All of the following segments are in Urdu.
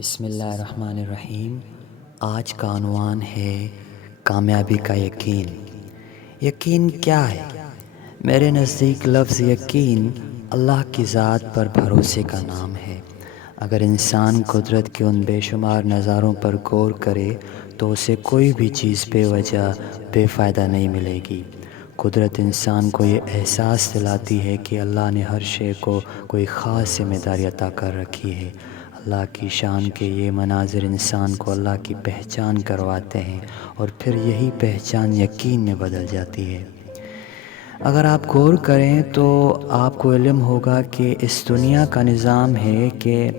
بسم اللہ الرحمن الرحیم۔ آج کا عنوان ہے کامیابی کا یقین۔ یقین کیا ہے؟ میرے نزدیک لفظ یقین اللہ کی ذات پر بھروسے کا نام ہے۔ اگر انسان قدرت کے ان بے شمار نظاروں پر غور کرے تو اسے کوئی بھی چیز بے وجہ بے فائدہ نہیں ملے گی۔ قدرت انسان کو یہ احساس دلاتی ہے کہ اللہ نے ہر شے کو کوئی خاص ذمہ داری عطا کر رکھی ہے۔ اللہ کی شان کے یہ مناظر انسان کو اللہ کی پہچان کرواتے ہیں اور پھر یہی پہچان یقین میں بدل جاتی ہے۔ اگر آپ غور کریں تو آپ کو علم ہوگا کہ اس دنیا کا نظام ہے کہ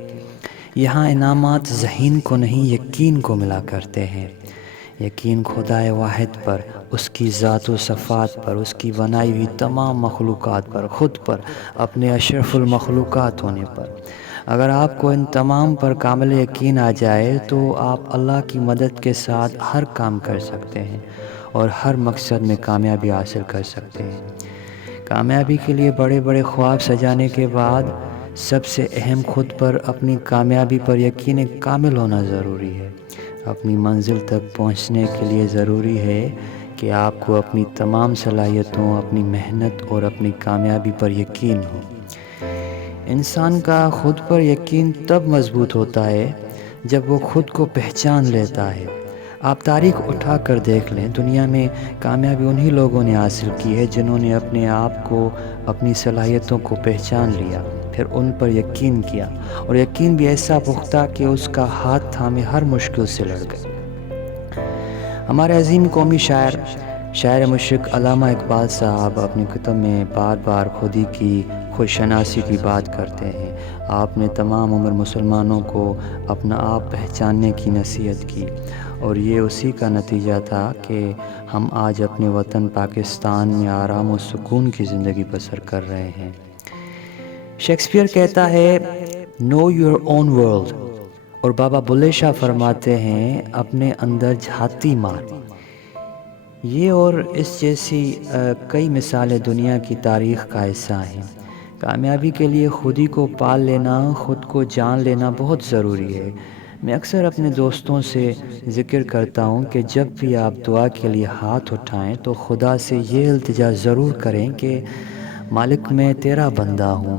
یہاں انعامات ذہین کو نہیں یقین کو ملا کرتے ہیں۔ یقین خدائے واحد پر، اس کی ذات و صفات پر، اس کی بنائی ہوئی تمام مخلوقات پر، خود پر، اپنے اشرف المخلوقات ہونے پر۔ اگر آپ کو ان تمام پر کامل یقین آ جائے تو آپ اللہ کی مدد کے ساتھ ہر کام کر سکتے ہیں اور ہر مقصد میں کامیابی حاصل کر سکتے ہیں۔ کامیابی کے لیے بڑے بڑے خواب سجانے کے بعد سب سے اہم خود پر، اپنی کامیابی پر یقین کامل ہونا ضروری ہے۔ اپنی منزل تک پہنچنے کے لیے ضروری ہے کہ آپ کو اپنی تمام صلاحیتوں، اپنی محنت اور اپنی کامیابی پر یقین ہو۔ انسان کا خود پر یقین تب مضبوط ہوتا ہے جب وہ خود کو پہچان لیتا ہے۔ آپ تاریخ اٹھا کر دیکھ لیں، دنیا میں کامیابی انہی لوگوں نے حاصل کی ہے جنہوں نے اپنے آپ کو، اپنی صلاحیتوں کو پہچان لیا، پھر ان پر یقین کیا، اور یقین بھی ایسا پختہ کہ اس کا ہاتھ تھامے ہر مشکل سے لڑ گئے۔ ہمارے عظیم قومی شاعر مشرق علامہ اقبال صاحب اپنی کتب میں بار بار خودی کی خود شناسی کی بات کرتے ہیں۔ آپ نے تمام عمر مسلمانوں کو اپنا آپ پہچاننے کی نصیحت کی، اور یہ اسی کا نتیجہ تھا کہ ہم آج اپنے وطن پاکستان میں آرام و سکون کی زندگی بسر کر رہے ہیں۔ شیکسپیئر کہتا ہے "Know your own world"، اور بابا بلے شاہ فرماتے ہیں "اپنے اندر جھانتی مار"۔ یہ اور اس جیسی کئی مثالیں دنیا کی تاریخ کا حصہ ہیں۔ کامیابی کے لیے خودی کو پال لینا، خود کو جان لینا بہت ضروری ہے۔ میں اکثر اپنے دوستوں سے ذکر کرتا ہوں کہ جب بھی آپ دعا کے لیے ہاتھ اٹھائیں تو خدا سے یہ التجا ضرور کریں کہ مالک میں تیرا بندہ ہوں،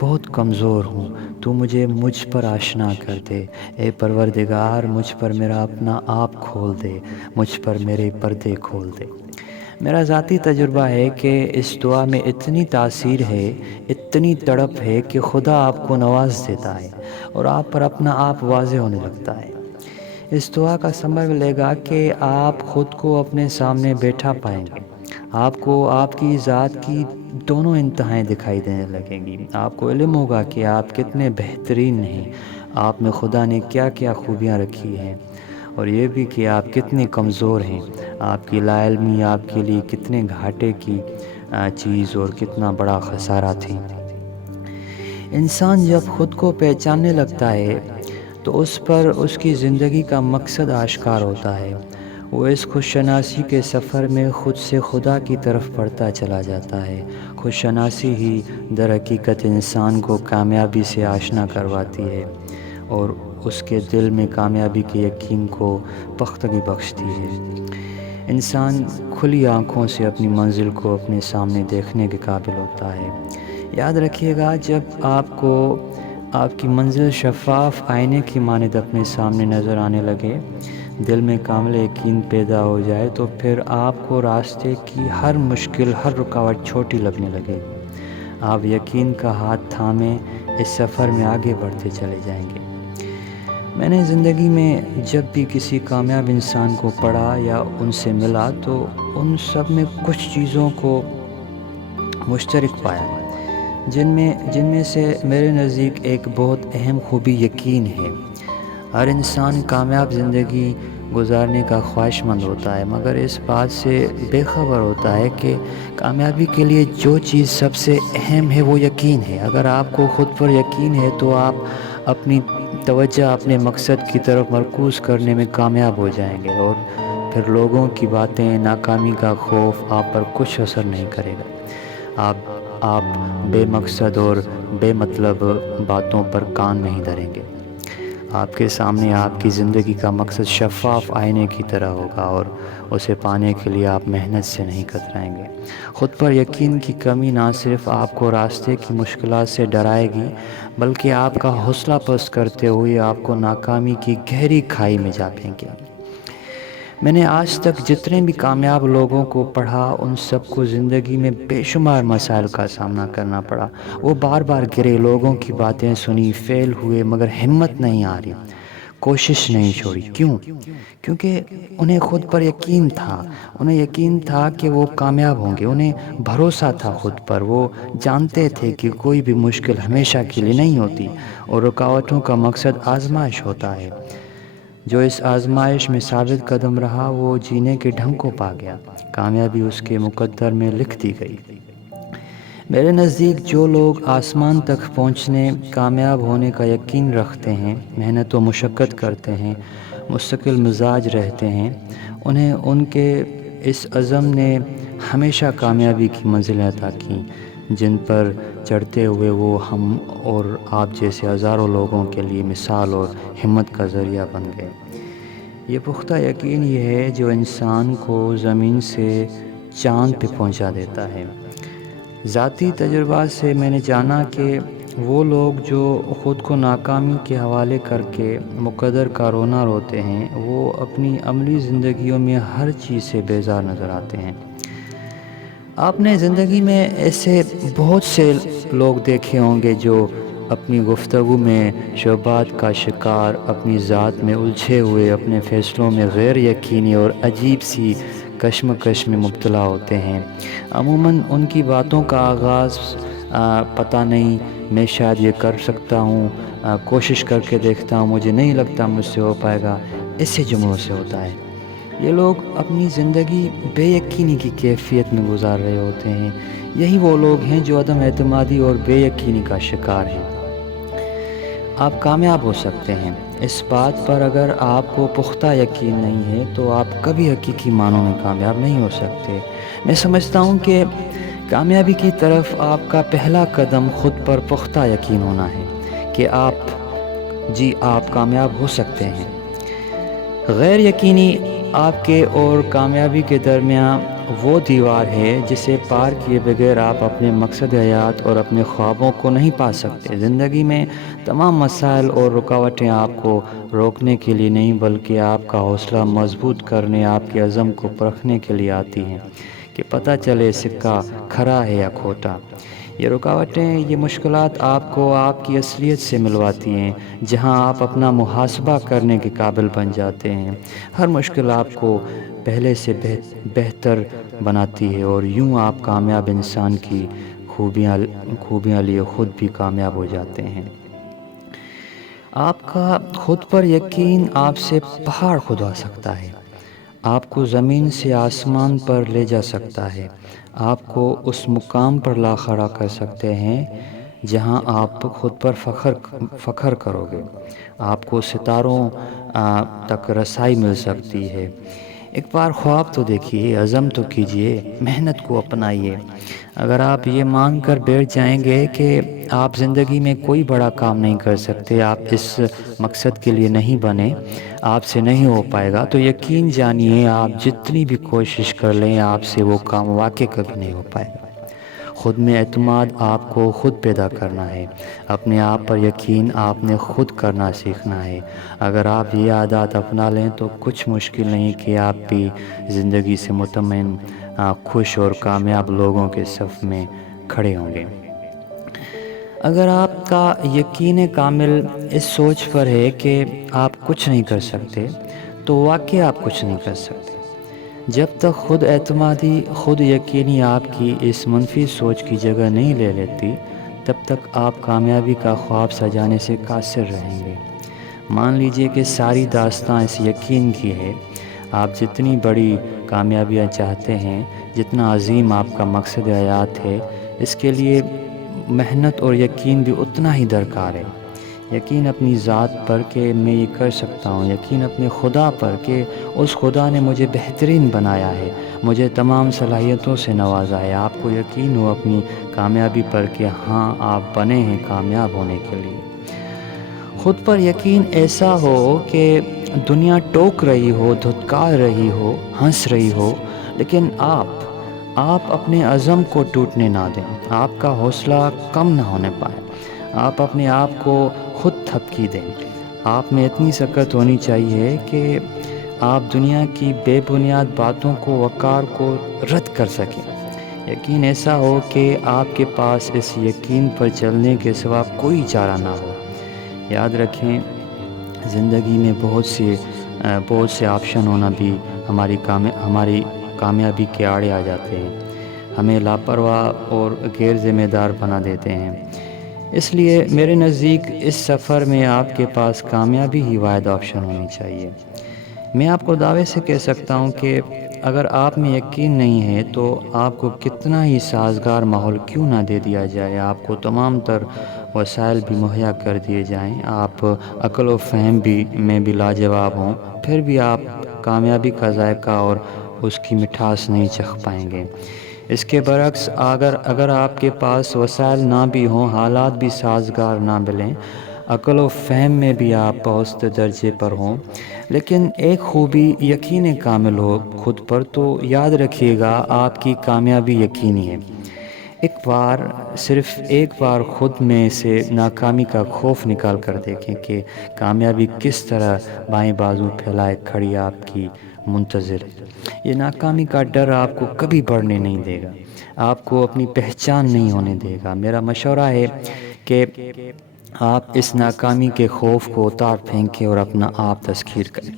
بہت کمزور ہوں، تو مجھ پر آشنا کر دے۔ اے پروردگار، مجھ پر میرا اپنا آپ کھول دے، مجھ پر میرے پردے کھول دے۔ میرا ذاتی تجربہ ہے کہ اس دعا میں اتنی تاثیر ہے، اتنی تڑپ ہے کہ خدا آپ کو نواز دیتا ہے اور آپ پر اپنا آپ واضح ہونے لگتا ہے۔ اس دعا کا ثمر ملے گا کہ آپ خود کو اپنے سامنے بیٹھا پائیں گے۔ آپ کو آپ کی ذات کی دونوں انتہائیں دکھائی دینے لگیں گی۔ آپ کو علم ہوگا کہ آپ کتنے بہترین ہیں، آپ میں خدا نے کیا کیا خوبیاں رکھی ہیں، اور یہ بھی کہ آپ کتنے کمزور ہیں۔ آپ کی لا علمی آپ کے لیے کتنے گھاٹے کی چیز اور کتنا بڑا خسارہ تھی۔ انسان جب خود کو پہچاننے لگتا ہے تو اس پر اس کی زندگی کا مقصد آشکار ہوتا ہے۔ وہ اس خود شناسی کے سفر میں خود سے خدا کی طرف بڑھتا چلا جاتا ہے۔ خود شناسی ہی در حقیقت انسان کو کامیابی سے آشنا کرواتی ہے اور اس کے دل میں کامیابی کے یقین کو پختگی بخشتی ہے۔ انسان کھلی آنکھوں سے اپنی منزل کو اپنے سامنے دیکھنے کے قابل ہوتا ہے۔ یاد رکھیے گا، جب آپ کو آپ کی منزل شفاف آئینے کی مانند اپنے سامنے نظر آنے لگے، دل میں کامل یقین پیدا ہو جائے، تو پھر آپ کو راستے کی ہر مشکل، ہر رکاوٹ چھوٹی لگنے لگے گی۔ آپ یقین کا ہاتھ تھامے اس سفر میں آگے بڑھتے چلے جائیں گے۔ میں نے زندگی میں جب بھی کسی کامیاب انسان کو پڑھا یا ان سے ملا تو ان سب میں کچھ چیزوں کو مشترک پایا، جن میں سے میرے نزدیک ایک بہت اہم خوبی یقین ہے۔ ہر انسان کامیاب زندگی گزارنے کا خواہش مند ہوتا ہے، مگر اس بات سے بے خبر ہوتا ہے کہ کامیابی کے لیے جو چیز سب سے اہم ہے وہ یقین ہے۔ اگر آپ کو خود پر یقین ہے تو آپ اپنی توجہ اپنے مقصد کی طرف مرکوز کرنے میں کامیاب ہو جائیں گے، اور پھر لوگوں کی باتیں، ناکامی کا خوف آپ پر کچھ اثر نہیں کرے گا۔ آپ بے مقصد اور بے مطلب باتوں پر کان نہیں دھریں گے۔ آپ کے سامنے آپ کی زندگی کا مقصد شفاف آئینے کی طرح ہوگا، اور اسے پانے کے لیے آپ محنت سے نہیں کترائیں گے۔ خود پر یقین کی کمی نہ صرف آپ کو راستے کی مشکلات سے ڈرائے گی، بلکہ آپ کا حوصلہ پست کرتے ہوئے آپ کو ناکامی کی گہری کھائی میں جا پھینکے گی۔ میں نے آج تک جتنے بھی کامیاب لوگوں کو پڑھا، ان سب کو زندگی میں بے شمار مسائل کا سامنا کرنا پڑا۔ وہ بار بار گرے، لوگوں کی باتیں سنی، فیل ہوئے، مگر ہمت نہیں ہاری، کوشش نہیں چھوڑی۔ کیوں؟ کیونکہ انہیں خود پر یقین تھا، انہیں یقین تھا کہ وہ کامیاب ہوں گے، انہیں بھروسہ تھا خود پر۔ وہ جانتے تھے کہ کوئی بھی مشکل ہمیشہ کے لیے نہیں ہوتی، اور رکاوٹوں کا مقصد آزمائش ہوتا ہے۔ جو اس آزمائش میں ثابت قدم رہا، وہ جینے کے ڈھنگ کو پا گیا، کامیابی اس کے مقدر میں لکھ دی گئی۔ میرے نزدیک جو لوگ آسمان تک پہنچنے، کامیاب ہونے کا یقین رکھتے ہیں، محنت و مشقت کرتے ہیں، مستقل مزاج رہتے ہیں، انہیں ان کے اس عزم نے ہمیشہ کامیابی کی منزلیں عطا کیں، جن پر چڑھتے ہوئے وہ ہم اور آپ جیسے ہزاروں لوگوں کے لیے مثال اور ہمت کا ذریعہ بن گئے۔ یہ پختہ یقین یہ ہے جو انسان کو زمین سے چاند پہ پہنچا دیتا ہے۔ ذاتی تجربات سے میں نے جانا کہ وہ لوگ جو خود کو ناکامی کے حوالے کر کے مقدر کا رونا روتے ہیں، وہ اپنی عملی زندگیوں میں ہر چیز سے بیزار نظر آتے ہیں۔ آپ نے زندگی میں ایسے بہت سے لوگ دیکھے ہوں گے جو اپنی گفتگو میں شبہات کا شکار، اپنی ذات میں الجھے ہوئے، اپنے فیصلوں میں غیر یقینی اور عجیب سی کشمکش میں مبتلا ہوتے ہیں۔ عموماً ان کی باتوں کا آغاز پتہ نہیں، میں شاید یہ کر سکتا ہوں، کوشش کر کے دیکھتا ہوں، مجھے نہیں لگتا مجھ سے ہو پائے گا، ایسے جملوں سے ہوتا ہے۔ یہ لوگ اپنی زندگی بے یقینی کی کیفیت میں گزار رہے ہوتے ہیں۔ یہی وہ لوگ ہیں جو عدم اعتمادی اور بے یقینی کا شکار ہیں۔ آپ کامیاب ہو سکتے ہیں، اس بات پر اگر آپ کو پختہ یقین نہیں ہے تو آپ کبھی حقیقی معنوں میں کامیاب نہیں ہو سکتے۔ میں سمجھتا ہوں کہ کامیابی کی طرف آپ کا پہلا قدم خود پر پختہ یقین ہونا ہے کہ آپ کامیاب ہو سکتے ہیں۔ غیر یقینی آپ کے اور کامیابی کے درمیان وہ دیوار ہے جسے پار کیے بغیر آپ اپنے مقصد حیات اور اپنے خوابوں کو نہیں پا سکتے۔ زندگی میں تمام مسائل اور رکاوٹیں آپ کو روکنے کے لیے نہیں، بلکہ آپ کا حوصلہ مضبوط کرنے، آپ کے عزم کو پرکھنے کے لیے آتی ہیں کہ پتہ چلے سکہ کھرا ہے یا کھوٹا۔ یہ رکاوٹیں، یہ مشکلات آپ کو آپ کی اصلیت سے ملواتی ہیں، جہاں آپ اپنا محاسبہ کرنے کے قابل بن جاتے ہیں۔ ہر مشکل آپ کو پہلے سے بہتر بناتی ہے، اور یوں آپ کامیاب انسان کی خوبیاں لیے خود بھی کامیاب ہو جاتے ہیں۔ آپ کا خود پر یقین آپ سے پہاڑ کھدوا سکتا ہے، آپ کو زمین سے آسمان پر لے جا سکتا ہے، آپ کو اس مقام پر لا کھڑا کر سکتے ہیں جہاں آپ خود پر فخر کرو گے۔ آپ کو ستاروں تک رسائی مل سکتی ہے۔ ایک بار خواب تو دیکھیے، عزم تو کیجیے، محنت کو اپنائیے۔ اگر آپ یہ مان کر بیٹھ جائیں گے کہ آپ زندگی میں کوئی بڑا کام نہیں کر سکتے، آپ اس مقصد کے لیے نہیں بنے، آپ سے نہیں ہو پائے گا، تو یقین جانیے آپ جتنی بھی کوشش کر لیں، آپ سے وہ کام واقعی کبھی نہیں ہو پائے گا۔ خود میں اعتماد آپ کو خود پیدا کرنا ہے، اپنے آپ پر یقین آپ نے خود کرنا سیکھنا ہے۔ اگر آپ یہ عادات اپنا لیں تو کچھ مشکل نہیں کہ آپ بھی زندگی سے مطمئن، خوش اور کامیاب لوگوں کے صف میں کھڑے ہوں گے۔ اگر آپ کا یقین کامل اس سوچ پر ہے کہ آپ کچھ نہیں کر سکتے، تو واقعی آپ کچھ نہیں کر سکتے۔ جب تک خود اعتمادی، خود یقینی آپ کی اس منفی سوچ کی جگہ نہیں لے لیتی، تب تک آپ کامیابی کا خواب سجانے سے قاصر رہیں گے۔ مان لیجئے کہ ساری داستان اس یقین کی ہے، آپ جتنی بڑی کامیابیاں چاہتے ہیں، جتنا عظیم آپ کا مقصد حیات ہے، اس کے لیے محنت اور یقین بھی اتنا ہی درکار ہے۔ یقین اپنی ذات پر کہ میں یہ کر سکتا ہوں، یقین اپنے خدا پر کہ اس خدا نے مجھے بہترین بنایا ہے، مجھے تمام صلاحیتوں سے نوازا ہے۔ آپ کو یقین ہو اپنی کامیابی پر کہ ہاں آپ بنے ہیں کامیاب ہونے کے لیے۔ خود پر یقین ایسا ہو کہ دنیا ٹوک رہی ہو، دھتکار رہی ہو، ہنس رہی ہو، لیکن آپ اپنے عزم کو ٹوٹنے نہ دیں، آپ کا حوصلہ کم نہ ہونے پائے، آپ اپنے آپ کو خود تھپکی دیں۔ آپ میں اتنی سکت ہونی چاہیے کہ آپ دنیا کی بے بنیاد باتوں کو، وقار کو رد کر سکیں۔ یقین ایسا ہو کہ آپ کے پاس اس یقین پر چلنے کے سوا کوئی چارہ نہ ہو۔ یاد رکھیں، زندگی میں بہت سے آپشن ہونا بھی ہماری کامیابی کے آڑے آ جاتے ہیں، ہمیں لاپرواہ اور غیر ذمہ دار بنا دیتے ہیں۔ اس لیے میرے نزدیک اس سفر میں آپ کے پاس کامیابی ہی واحد آپشن ہونی چاہیے۔ میں آپ کو دعوے سے کہہ سکتا ہوں کہ اگر آپ میں یقین نہیں ہے تو آپ کو کتنا ہی سازگار ماحول کیوں نہ دے دیا جائے، آپ کو تمام تر وسائل بھی مہیا کر دیے جائیں، آپ عقل و فہم میں بھی لاجواب ہوں، پھر بھی آپ کامیابی کا ذائقہ اور اس کی مٹھاس نہیں چکھ پائیں گے۔ اس کے برعکس اگر آپ کے پاس وسائل نہ بھی ہوں، حالات بھی سازگار نہ ملیں، عقل و فہم میں بھی آپ پست درجے پر ہوں، لیکن ایک خوبی یقین کامل ہو خود پر، تو یاد رکھیے گا آپ کی کامیابی یقینی ہے۔ صرف ایک بار خود میں سے ناکامی کا خوف نکال کر دیکھیں کہ کامیابی کس طرح بائیں بازو پھیلائے کھڑی آپ کی منتظر ہے۔ یہ ناکامی کا ڈر آپ کو کبھی بڑھنے نہیں دے گا، آپ کو اپنی پہچان نہیں ہونے دے گا۔ میرا مشورہ ہے کہ آپ اس ناکامی کے خوف کو اتار پھینکیں اور اپنا آپ تسخیر کریں۔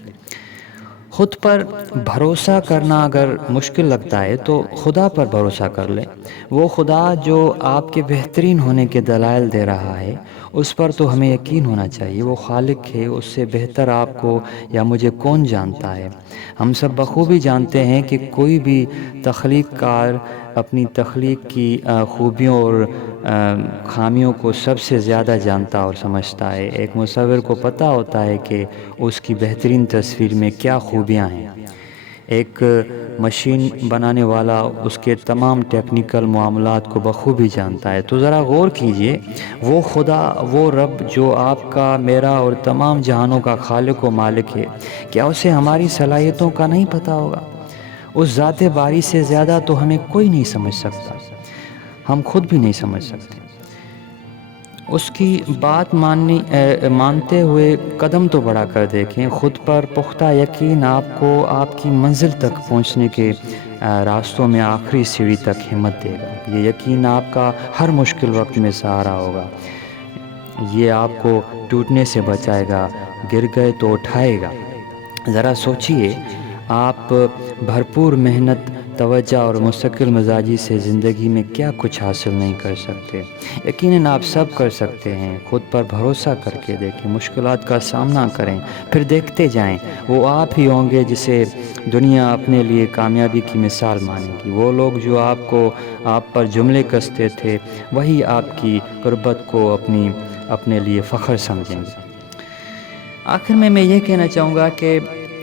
خود پر بھروسہ کرنا اگر مشکل لگتا ہے تو خدا پر بھروسہ کر لیں۔ وہ خدا جو آپ کے بہترین ہونے کے دلائل دے رہا ہے، اس پر تو ہمیں یقین ہونا چاہیے۔ وہ خالق ہے، اس سے بہتر آپ کو یا مجھے کون جانتا ہے؟ ہم سب بخوبی جانتے ہیں کہ کوئی بھی تخلیق کار اپنی تخلیق کی خوبیوں اور خامیوں کو سب سے زیادہ جانتا اور سمجھتا ہے۔ ایک مصور کو پتہ ہوتا ہے کہ اس کی بہترین تصویر میں کیا خوبیاں ہیں۔ ایک مشین بنانے والا اس کے تمام ٹیکنیکل معاملات کو بخوبی جانتا ہے۔ تو ذرا غور کیجئے، وہ خدا، وہ رب جو آپ کا، میرا اور تمام جہانوں کا خالق و مالک ہے، کیا اسے ہماری صلاحیتوں کا نہیں پتہ ہوگا؟ اس ذات باری سے زیادہ تو ہمیں کوئی نہیں سمجھ سکتا، ہم خود بھی نہیں سمجھ سکتے۔ اس کی بات مانتے ہوئے قدم تو بڑھا کر دیکھیں۔ خود پر پختہ یقین آپ کو آپ کی منزل تک پہنچنے کے راستوں میں آخری سیڑھی تک ہمت دے گا۔ یہ یقین آپ کا ہر مشکل وقت میں سہارا ہوگا، یہ آپ کو ٹوٹنے سے بچائے گا، گر گئے تو اٹھائے گا۔ ذرا سوچئے، آپ بھرپور محنت، توجہ اور مستقل مزاجی سے زندگی میں کیا کچھ حاصل نہیں کر سکتے؟ یقیناً آپ سب کر سکتے ہیں۔ خود پر بھروسہ کر کے دیکھیں، مشکلات کا سامنا کریں، پھر دیکھتے جائیں، وہ آپ ہی ہوں گے جسے دنیا اپنے لیے کامیابی کی مثال مانے گی۔ وہ لوگ جو آپ پر جملے کستے تھے، وہی آپ کی غربت کو اپنے لیے فخر سمجھیں گے۔ آخر میں یہ کہنا چاہوں گا کہ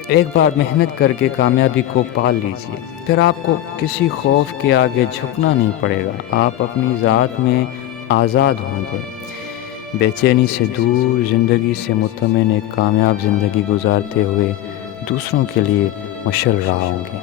ایک بار محنت کر کے کامیابی کو پا لیجئے، پھر آپ کو کسی خوف کے آگے جھکنا نہیں پڑے گا۔ آپ اپنی ذات میں آزاد ہوں گے، بے چینی سے دور، زندگی سے مطمئن ایک کامیاب زندگی گزارتے ہوئے دوسروں کے لیے مشعل رہا ہوں گے۔